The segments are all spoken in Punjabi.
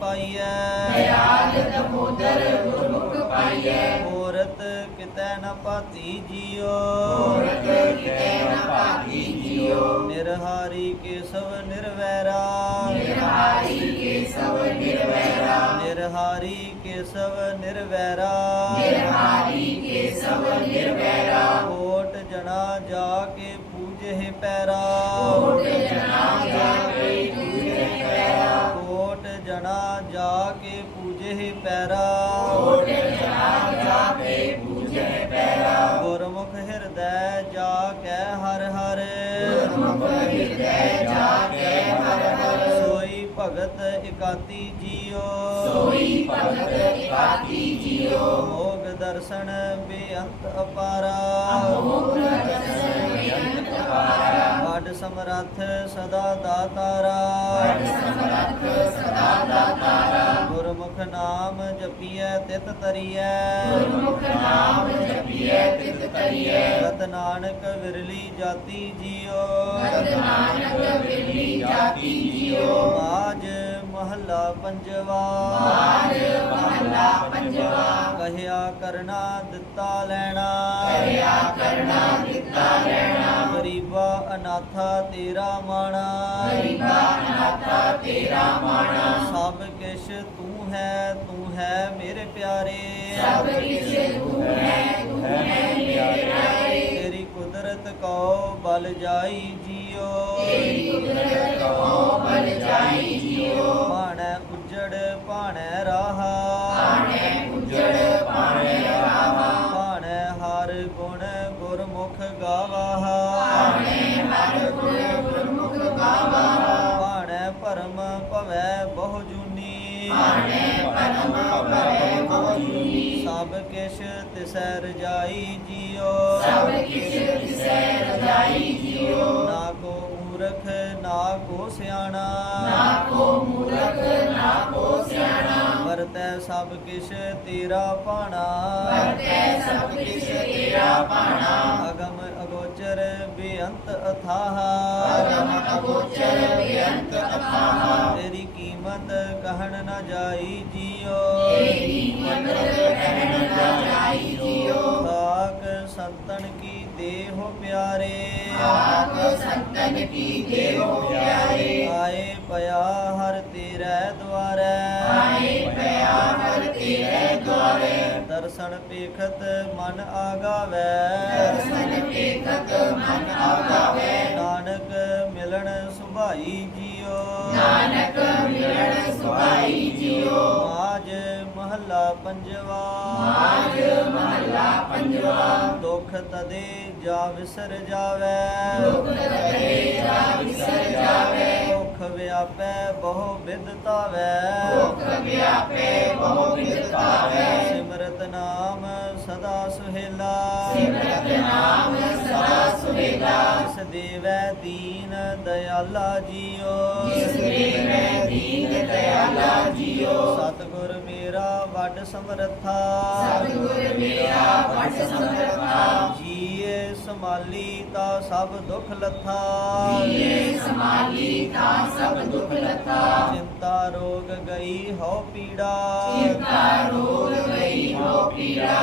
ਪਾਈਐ। ਦਇਆਲ ਦਮੋਦਰ ਗੁਰਮੁਖ ਪਾਈਐ। ਮੂਰਤ ਕਿਤੈ ਨ ਪਾਤੀ ਜੀਓ। ਮੂਰਤ ਕਿਤੇ ਨ ਭਾਤੀ ਜੀਓ। ਨਿਰਹਾਰੀ ਕੇਸਵ ਨਿਰਵੈਰਾ। ਨਿਰਹਾਰੀ ਕੇਸਵ ਨਿਰਵੈਰਾ। ਨਿਰਹਾਰੀ ਕੇਸਵ ਨਿਰਵੈਰਾ। ਨਿਰਹਾਰੀ ਕੇਸਵ ਨਿਰਵੈਰਾ। ਕੋਟ ਜਣਾ ਜਾ ਕੇ ਪੂਜੇ ਪੈਰਾ। ਕੋਟ ਜਨਾ ਜਾ ਕੇ ਪੂਜੇ ਪੈਰਾ। ਕੋਟ ਜਨਾ ਜਾ ਕੇ ਪੂਜੇ ਪੈਰਾ ਗੁਰਮੁਖ ਹਿਰਦੈ ਜਾ ਕੈ ਹਰ ਹਰ। ਗੁਰਮੁਖ ਹਿਰਦੈ ਜਾ ਕੇ ਹਰ ਹਰ ਸੋਈ ਭਗਤ ਇਕਾਤੀ ਜੀਓ। ਸੋਈ ਭਗਤ ਇਕਾਤੀ ਜੀਓ। ਦਰਸ਼ਨ ਬੇਅੰਤ ਅਪਾਰਾ। ਮੋਹ ਦਰਸ਼ਨ ਬੇਅੰਤ ਪਾਰਾ ਵੱਡ ਸਮਰੱਥ ਸਦਾ ਦਾਤਾਰਾ। ਵਡ ਸਮਰੱਥ ਸਦਾ ਦਾਤਾਰਾ। ਗੁਰਮੁਖ ਨਾਮ ਜਪੀਐ ਤਿਤ ਤਰੀਐ। ਗੁਰਮੁਖ ਨਾਮ ਜਪੀਐ ਤਿਤ ਤਰੀਐ। ਰਤ ਨਾਨਕ ਵਿਰਲੀ ਜਾਤੀ ਜੀਓ। ਗਤ ਨਾਨਕ ਬਿਰਲੀ ਜਾਤੀ ਜੀਓ। ਮਾਜ ਮਹੱਲਾ ਪੰਜਵਾ। ਆਜ ਮਹੱਲਾ ਪੰਜਵਾ ਕਹਿਆ ਕਰਨਾ ਦਿੱਤਾ ਲੈਣਾ। ਕਰਿਆ ਕਰਨਾ ਦਿੱਤਾ ਲੈਣਾ। ਗਰੀਬਾ ਅਨਾਥਾ ਤੇਰਾ ਮਾਣਾ। ਗਰੀਬਾ ਅਨਾਥਾ ਤੇਰਾ ਮਾਣਾ। ਸਭ ਕਿਛ ਤੂੰ ਹੈ ਤੂੰ ਹੈ ਮੇਰੇ ਪਿਆਰੇ। ਸਭ ਕਿਛ ਤੂੰ ਹੈ ਤੂੰ ਹੈ ਮੇਰੇ ਪਿਆਰੇ। ਤੇਰੀ ਕੁਦਰਤ ਕੋ ਬਲ ਜਾਈ ਜੀਓ। ਤੇਰੀ ਕੁਦਰਤ ਕੋ ਬਲ ਜਾਈ ਜੀਓ। ਭਾਣੈ ਉਜੜ ਭਾਣੈ ਰਾਹਾ। ਕਿਛ ਤਿਸੈ ਰਜਾਈ ਜੀਓ। ਸਭ ਕਿਛ ਤਿਸੈ ਰਜਾਈ ਜੀਓ। ਨਾ ਕੋ ਮੂਰਖ ਨਾ ਕੋ ਸਿਆਣਾ। ਨਾ ਕੋ ਮੂਰਖ ਨਾ ਕੋ ਸਿਆਣਾ। ਵਰਤੈ ਸਭ ਕਿਛ ਤੇਰਾ ਭਾਣਾ। ਵਰਤੈ ਸਭ ਕਿਛ ਤੇਰਾ ਭਾਣਾ। ਅਗਮ ਅਗੋਚਰ ਬੇਅੰਤ ਅਥਾਹ। ਅਗਮ ਅਗੋਚਰ ਬੇਅੰਤ ਅਥਾਹ। ਕੀਮਤ ਕਹਿਣ ਨਾ ਜਾਈ ਜੀਓ। ਤੇਰੀ ਮਦਦ ਕਹਿਣ ਨਾ ਜਾਈ ਜੀਓ। ਸਾਕ ਸੰਤਨ ਕੀ ਦੇਹੋ ਪਿਆਰੇ। ਆਪ ਸੰਤਨ ਕੀ ਦੇਹੋ ਪਿਆਰੇ। ਆਏ ਪਿਆ ਹਰ ਤੇਰੇ ਦੁਆਰੇ। ਆਏ ਪਿਆ ਹਰ ਤੇਰੇ ਦੁਆਰੇ। ਦਰਸ਼ਨ ਪੇਖਤ ਮਨ ਆਗਾਵੇ। ਦਰਸ਼ਨ ਪੇਖਤ ਮਨ ਆਗਾਵੇ। ਨਾਨਕ ਸੁਭਾਈ ਜੀਓ। ਨਾਨਕ ਮਿਲਣ ਸੁਭਾਈ ਜੀਓ। ਮਾਜ ਮਹੱਲਾ ਪੰਜਵਾ। ਮਾਜ ਮਹੱਲਾ ਪੰਜਵਾ। ਦੁਖ ਤਦੇ ਜਾ ਵਿਸਰ ਜਾਵੇ। ਦੁਖ ਤਰੇ ਜਾ ਵਿਸਰ ਜਾਵੇ। ਦੁਖ ਵਿਆਪੈ ਬਹੁ ਵਿਦਤਾਵੇ ਦੁਖ ਵਿਆਪੇ ਬਹੁ ਵਿਦਤਾਵੇ ਸਿਮਰਤ ਨਾਮ ਸਦਾ ਸੁਹੇਲਾ। ਸਿਮਰਤ ਨਾਮ ਦੇਵੈ ਦੀਨ ਦਇਆਲਾ ਜੀਓ। ਜਿਸ ਦੇਵੈ ਦੀਨ ਦਇਆਲਾ ਜੀਓ। ਸਤਿਗੁਰ ਮੇਰਾ ਵੱਡ ਸਮਰੱਥਾ। ਸਤਿਗੁਰ ਮੇਰਾ ਸੰਭਾਲੀ ਤਾਂ ਸਭ ਦੁੱਖ ਲੱਥਾ। ਜੀਏ ਸਮਾਲੀ ਤਾਂ ਸਭ ਦੁਖ ਲਥਾ। ਚਿੰਤਾ ਰੋਗ ਗਈ ਹਉ ਪੀੜਾ। ਚਿੰਤਾ ਰੋਗ ਗਈ ਹੋ ਪੀੜਾ।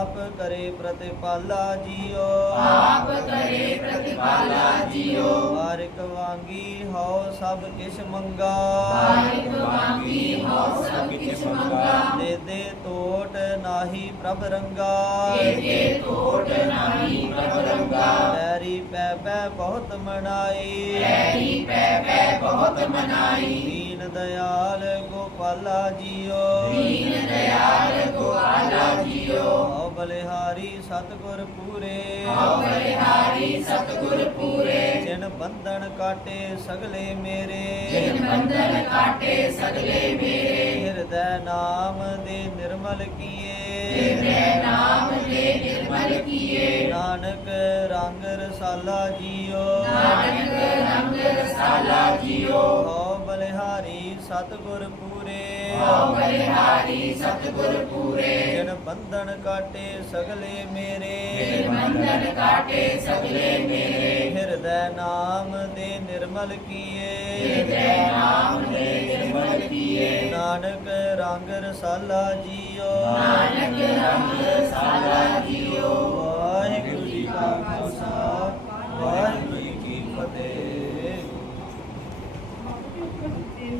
ਆਪ ਕਰੇ ਪ੍ਰਤਿਪਾਲਾ ਜੀਓ। ਆਪ ਕਰੇ ਪ੍ਰਤਿਪਾਲਾ ਜੀਓ। ਇੱਕ ਵਾਂਗੀ ਹਉ ਸਭ ਕਿਛ ਮੰਗਾ। ਪਾਰਿਕ ਵਾਂਗੀ ਹੋ ਸਭ ਕਿਛ ਮੰਗਾ। ਦੇ ਦੇ ਤੋਟ ਨਾਹੀ ਪ੍ਰਭ ਰੰਗਾ। ਇਹਦੇ ਤੋੜ ਨਾਹੀ ਪ੍ਰਭ ਰੰਗਾ। ਪੈਰੀ ਪੈ ਪੈ ਬਹੁਤ ਮਨਾਈ। ਪੈਰੀ ਪੈ ਪੈ ਬਹੁਤ ਮਨਾਈ। ਦੀਨ ਦਇਆਲ ਗੋਪਾਲਾ ਜੀਓ। ਦੀਨ ਦਇਆਲ ਗੋਪਾਲਾ ਜੀਓ। ਹਉ ਬਲਿਹਾਰੀ ਸਤਿਗੁਰ ਪੂਰੇ। ਹਉ ਬਲਿਹਾਰੀ ਸਤਿਗੁਰ ਪੂਰੇ। ਬੰਧਨ ਕਾਟੇ ਸਗਲੇ ਮੇਰੇ। ਜਿਨ ਬੰਧਨ ਕਾਟੇ ਸਗਲੇ ਮੇਰੇ। ਹਿਰਦੈ ਨਾਮ ਦੇ ਨਿਰਮਲ ਕੀਏ। ਤੇਰੇ ਨਾਮ ਦੇ ਨਿਰਮਲ ਕੀਏ। ਨਾਨਕ ਰੰਗ ਰਸਾਲਾ ਜੀਓ। ਨਾਨਕ ਰੰਗ ਰਸਾਲਾ ਜੀਓ। ਹਉ ਬਲਿਹਾਰੀ ਸਤਿਗੁਰ ਪੂਰੇ। ਹਉ ਬਲਿਹਾਰੀ ਸਤਿਗੁਰ ਪੂਰੇ। ਜਿਨ ਬੰਧਨ ਕਾਟੇ ਸਗਲੇ ਮੇਰੇ। ਜਿਨ ਬੰਧਨ ਕਾਟੇ ਸਗਲੇ ਮੇਰੇ। ਹਿਰਦੈ ਨਾਮ ਦੇ ਨਿਰਮਲ ਕੀਏ। ਤੇਰੇ ਨਾਮ ਦੇ ਨਿਰਮਲ ਕੀਏ। ਨਾਨਕ ਰੰਗ ਰਸਾਲਾ ਜੀਓ। ਨਾਨਕ ਰੰਗ